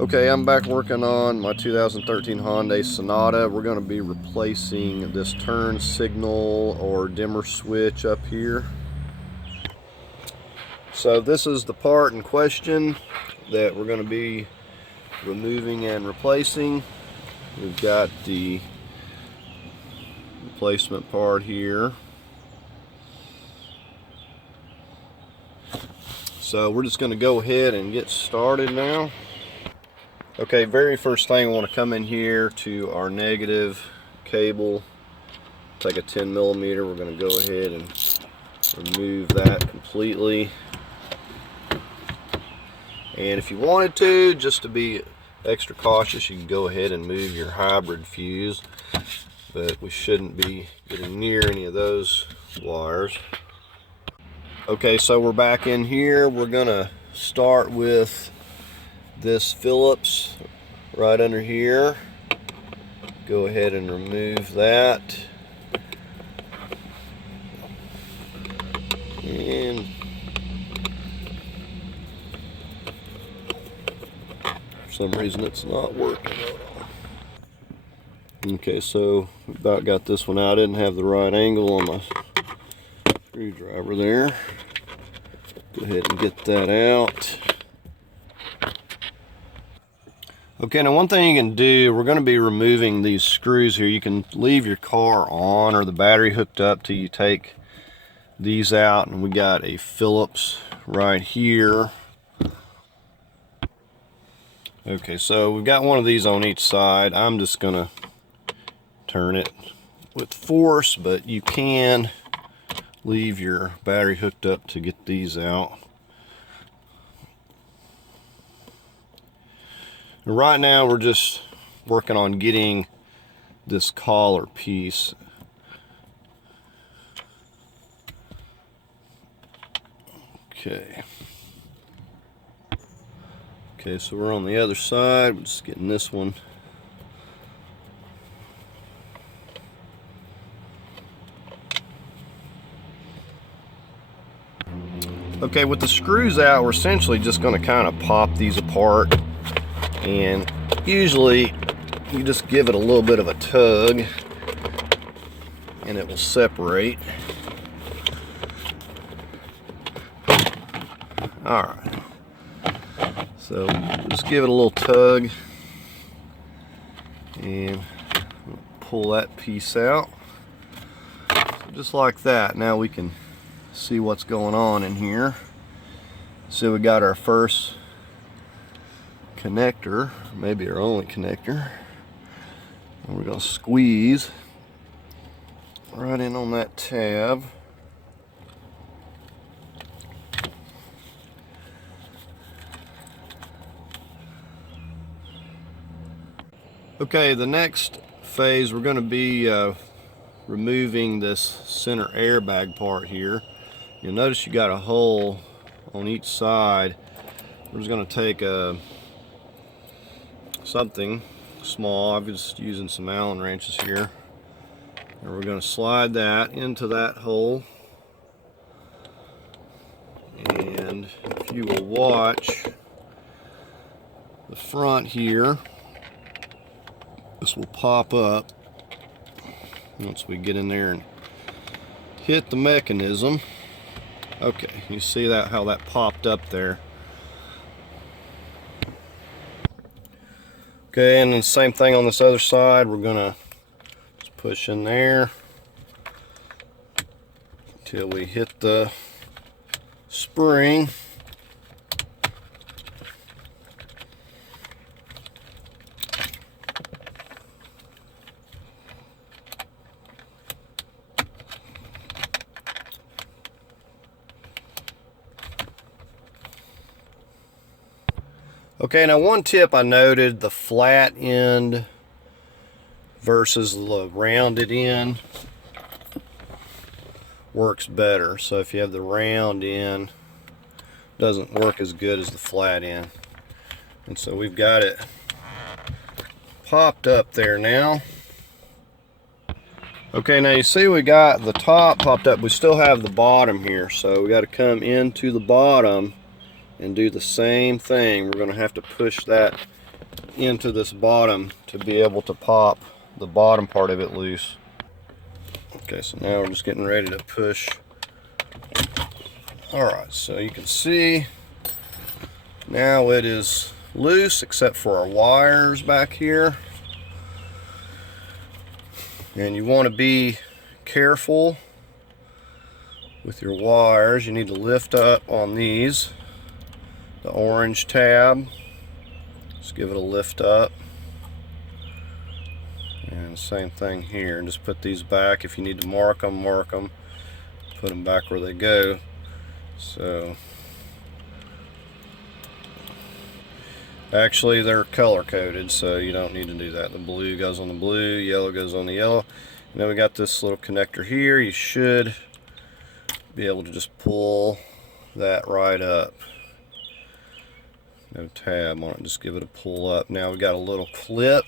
Okay, I'm back working on my 2013 Hyundai Sonata. We're going to be replacing this turn signal or dimmer switch up here. So this is the part in question that we're going to be removing and replacing. We've got the replacement part here. So we're just going to go ahead and get started now. Okay, very first thing, I want to come in here to our negative cable, take a 10 millimeter. We're going to go ahead and remove that completely. And if you wanted to, just to be extra cautious, you can go ahead and move your hybrid fuse, but we shouldn't be getting near any of those wires. Okay, so we're back in here. We're going to start with this Phillips right under here. Go ahead and remove that. And for some reason it's not working. Okay, so we about got this one out. I didn't have the right angle on my screwdriver there. Go ahead and get that out. Okay, now one thing you can do, we're going to be removing these screws here. You can leave your car on or the battery hooked up till you take these out, and we got a Phillips right here. Okay, so we've got one of these on each side. I'm just going to turn it with force, but you can leave your battery hooked up to get these out. Right now we're just working on getting this collar piece. Okay, so we're on the other side. We're just getting this one. Okay, with the screws out, we're essentially just going to kind of pop these apart. And usually you just give it a little bit of a tug and it will separate. Alright, so just give it a little tug and pull that piece out. So just like that. Now we can see what's going on in here. So we got our first connector, maybe our only connector, and we're going to squeeze right in on that tab. Okay, the next phase we're going to be removing this center airbag part here. You'll notice you got a hole on each side. We're just going to take something small. I'm just using some Allen wrenches here, and we're going to slide that into that hole. And if you will watch the front here, this will pop up once we get in there and hit the mechanism. Okay, you see that, how that popped up there. Okay, and then same thing on this other side. We're gonna just push in there until we hit the spring. Okay, now one tip I noted, the flat end versus the rounded end works better. So if you have the round end, it doesn't work as good as the flat end. And so we've got it popped up there now. Okay, now you see we got the top popped up. We still have the bottom here, so we got to come into the bottom and do the same thing. We're going to have to push that into this bottom to be able to pop the bottom part of it loose. Okay, so now we're just getting ready to push. Alright, so you can see now it is loose except for our wires back here. And you want to be careful with your wires. You need to lift up on these, the orange tab. Just give it a lift up. And same thing here. Just put these back. If you need to mark them, put them back where they go. So actually they're color coded, so you don't need to do that. The blue goes on the blue, yellow goes on the yellow. And then we got this little connector here. You should be able to just pull that right up. No tab on it, just give it a pull up. Now we got a little clip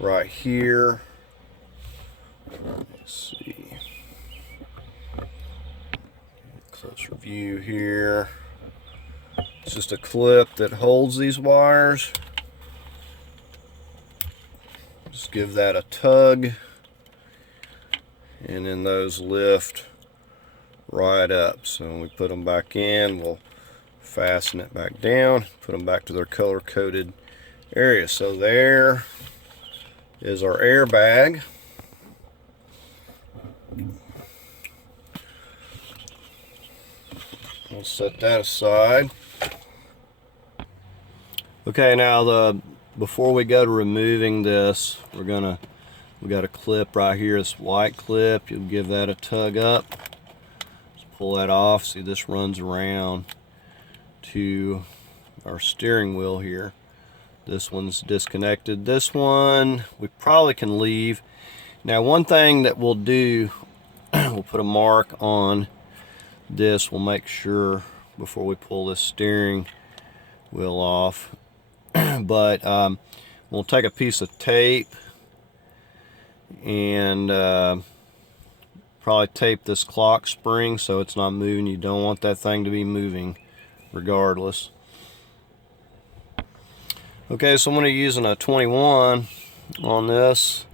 right here. Let's see. Closer view here. It's just a clip that holds these wires. Just give that a tug, and then those lift right up. So when we put them back in, we'll fasten it back down, put them back to their color coded area. So there is our airbag. We'll set that aside. Okay, now before we go to removing this, we got a clip right here, this white clip. You'll give that a tug up. Just pull that off. See, this runs around to our steering wheel here. This one's disconnected. This one we probably can leave. Now, one thing that we'll do, we'll put a mark on this. We'll make sure before we pull this steering wheel off. But we'll take a piece of tape and probably tape this clock spring so it's not moving. You don't want that thing to be moving regardless. Okay, so I'm going to be using a 21 on this.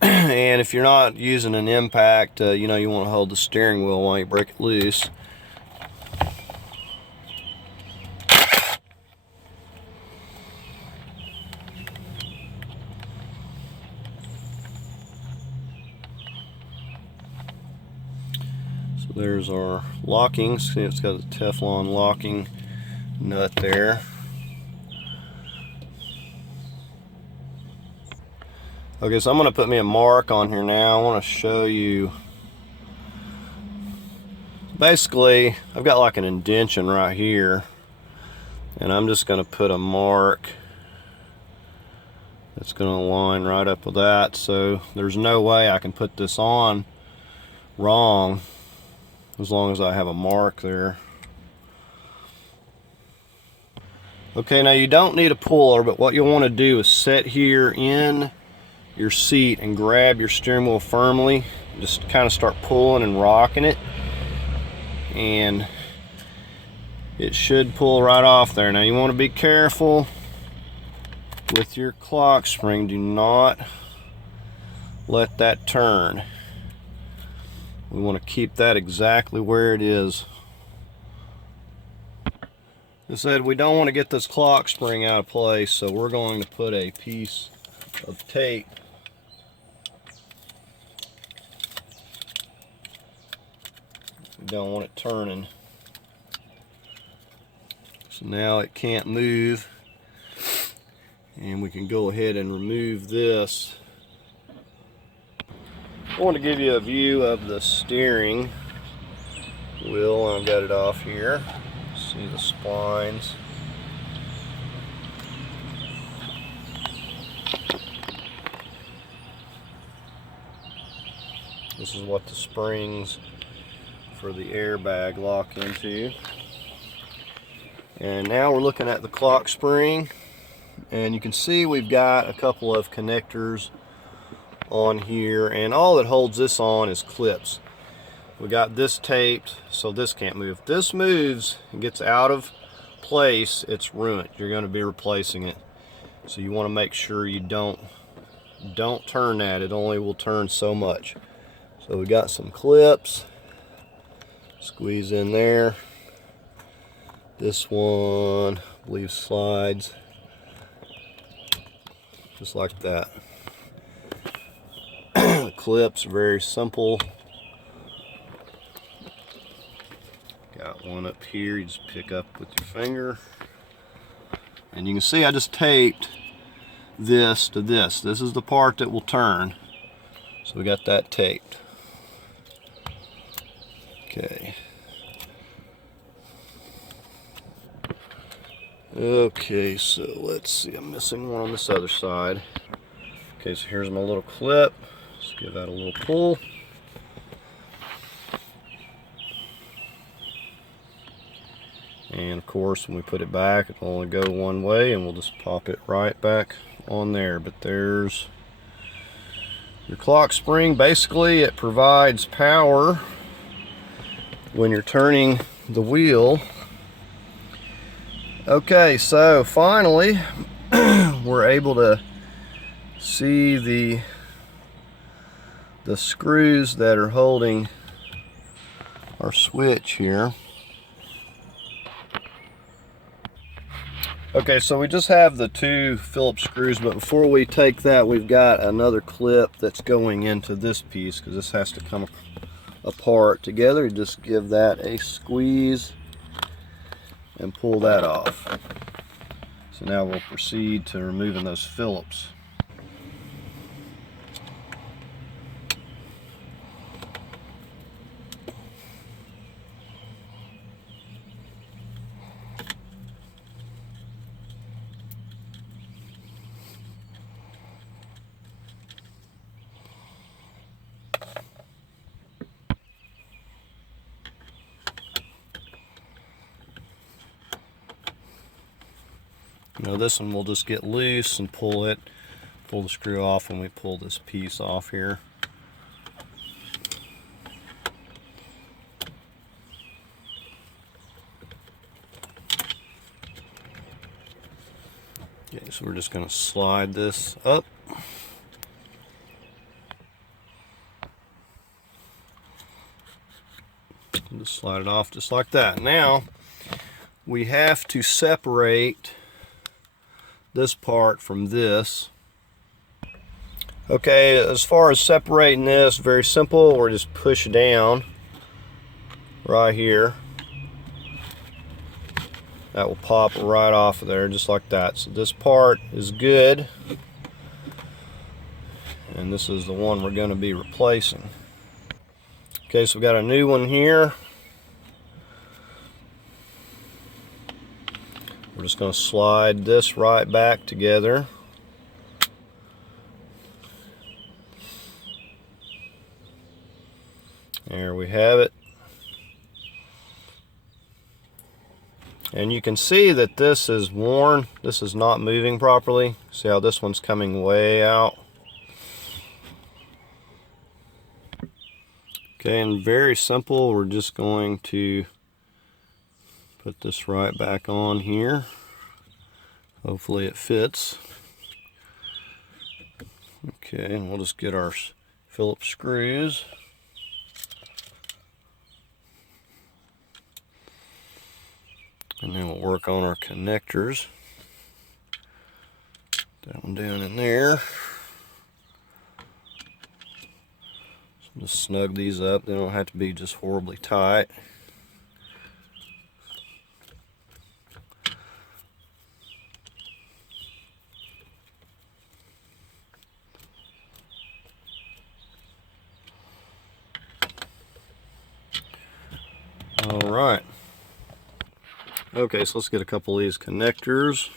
And if you're not using an impact, you know, you want to hold the steering wheel while you break it loose. So there's our locking. See, it's got a Teflon locking nut there. Okay, so I'm going to put me a mark on here now. I want to show you. Basically, I've got like an indentation right here, and I'm just going to put a mark that's going to line right up with that. So there's no way I can put this on wrong as long as I have a mark there. Okay, now you don't need a puller, but what you'll want to do is set here in your seat and grab your steering wheel firmly. Just kind of start pulling and rocking it, and it should pull right off there. Now you want to be careful with your clock spring. Do not let that turn. We want to keep that exactly where it is. As I said, we don't want to get this clock spring out of place, so we're going to put a piece of tape don't want it turning. So now it can't move, and we can go ahead and remove this. I want to give you a view of the steering wheel. I've got it off here. See the splines. This is what the springs for the airbag lock into. And now we're looking at the clock spring, and you can see we've got a couple of connectors on here, and all that holds this on is clips. We got this taped so this can't move. If this moves and gets out of place, it's ruined. You're going to be replacing it. So you want to make sure you don't turn that. It only will turn so much. So we got some clips. Squeeze in there. This one, I believe, slides just like that. The clips, very simple. Got one up here, you just pick up with your finger. And you can see I just taped this to this. This is the part that will turn. So we got that taped. Okay. Okay, so let's see, I'm missing one on this other side. Okay, so here's my little clip. Let's give that a little pull. And of course, when we put it back, it'll only go one way, and we'll just pop it right back on there. But there's your clock spring. Basically, it provides power when you're turning the wheel. Okay, so finally, we're able to see the screws that are holding our switch here. Okay, so we just have the two Phillips screws, but before we take that, we've got another clip that's going into this piece, because this has to come apart together. You just give that a squeeze and pull that off. So now we'll proceed to removing those Phillips. Now this one will just get loose and pull the screw off when we pull this piece off here. Okay, so we're just going to slide this up. Just slide it off just like that. Now we have to separate this part from this. Okay, as far as separating this, very simple. We're just push down right here. That will pop right off of there just like that. So this part is good, and this is the one we're going to be replacing. Okay, so we got a new one here. We're just going to slide this right back together. There we have it. And you can see that this is worn. This is not moving properly. See how this one's coming way out? Okay, and very simple. We're just going to put this right back on here. Hopefully it fits. Okay, and we'll just get our Phillips screws. And then we'll work on our connectors. That one down in there. So just snug these up. They don't have to be just horribly tight. All right. Okay, so let's get a couple of these connectors.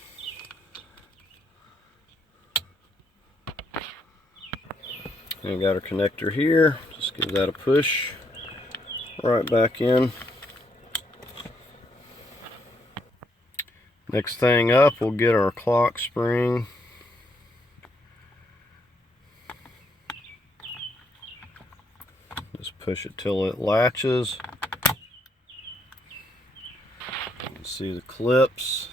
And we got our connector here. Just give that a push right back in. Next thing up, we'll get our clock spring. Just push it till it latches. see the clips.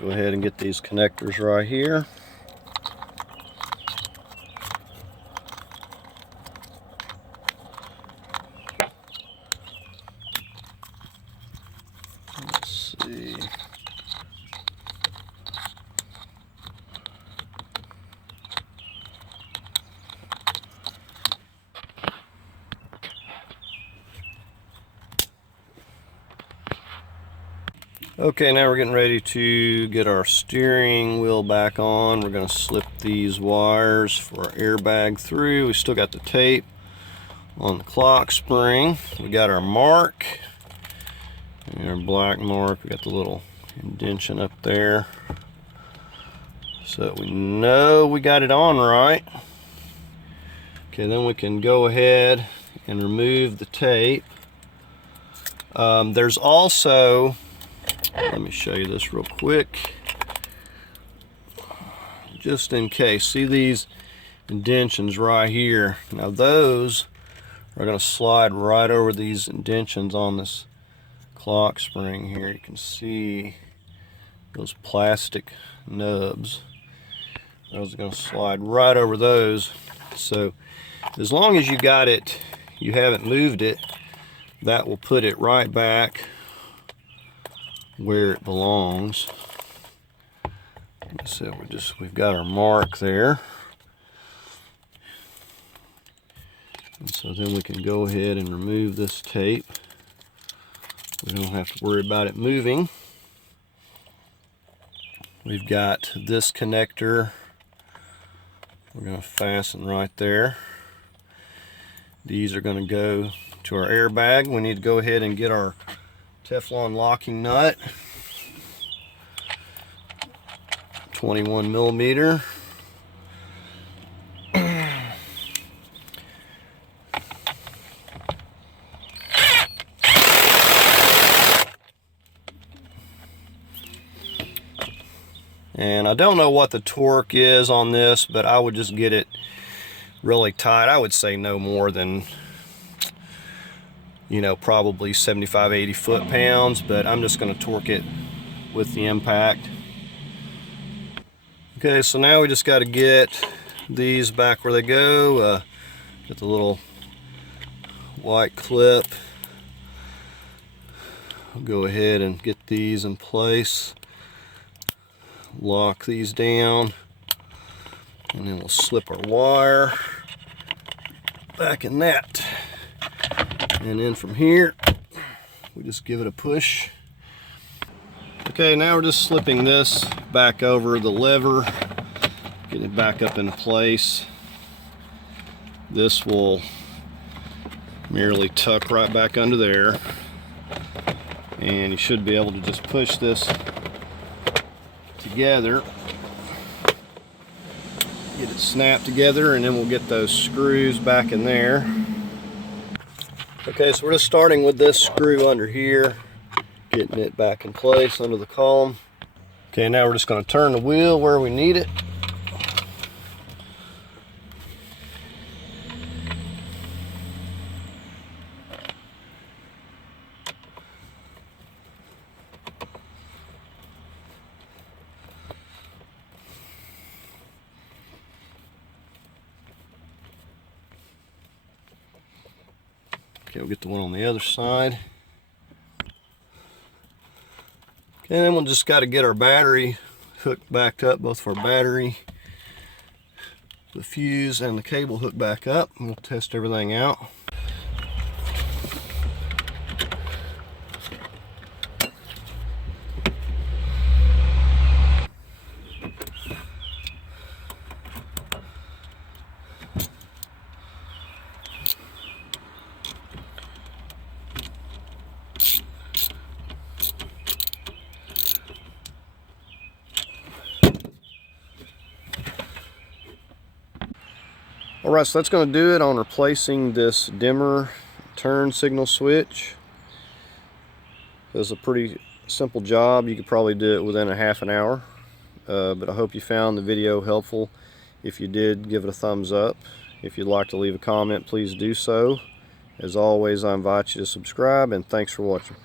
Go ahead and get these connectors right here. Let's see. Okay, now we're getting ready to get our steering wheel back on. We're going to slip these wires for our airbag through. We still got the tape on the clock spring. We got our mark, and our black mark. We got the little indentation up there, so we know we got it on right. Okay, then we can go ahead and remove the tape. There's also, let me show you this real quick, just in case. See these indentions right here? Now those are going to slide right over these indentions on this clock spring here. You can see those plastic nubs. Those are going to slide right over those. So as long as you got it, you haven't moved it, that will put it right back where it belongs. So we've got our mark there. And so then we can go ahead and remove this tape. We don't have to worry about it moving. We've got this connector we're going to fasten right there. These are going to go to our airbag. We need to go ahead and get our Teflon locking nut, 21 millimeter. And I don't know what the torque is on this, but I would just get it really tight. I would say no more than, you know, probably 75, 80 foot-pounds, but I'm just going to torque it with the impact. Okay, so now we just got to get these back where they go. Get the little white clip. I'll go ahead and get these in place. Lock these down, and then we'll slip our wire back in that. And then from here, we just give it a push. Okay, now we're just slipping this back over the lever, getting it back up into place. This will merely tuck right back under there, and you should be able to just push this together, get it snapped together, and then we'll get those screws back in there. Okay, so we're just starting with this screw under here, getting it back in place under the column. Okay, now we're just going to turn the wheel where we need it. Okay, we'll get the one on the other side. Okay, then we'll just got to get our battery hooked back up, both of our battery, the fuse, and the cable hooked back up. And we'll test everything out. Alright, so that's going to do it on replacing this dimmer turn signal switch. It was a pretty simple job. You could probably do it within a half an hour. But I hope you found the video helpful. If you did, give it a thumbs up. If you'd like to leave a comment, please do so. As always, I invite you to subscribe, and thanks for watching.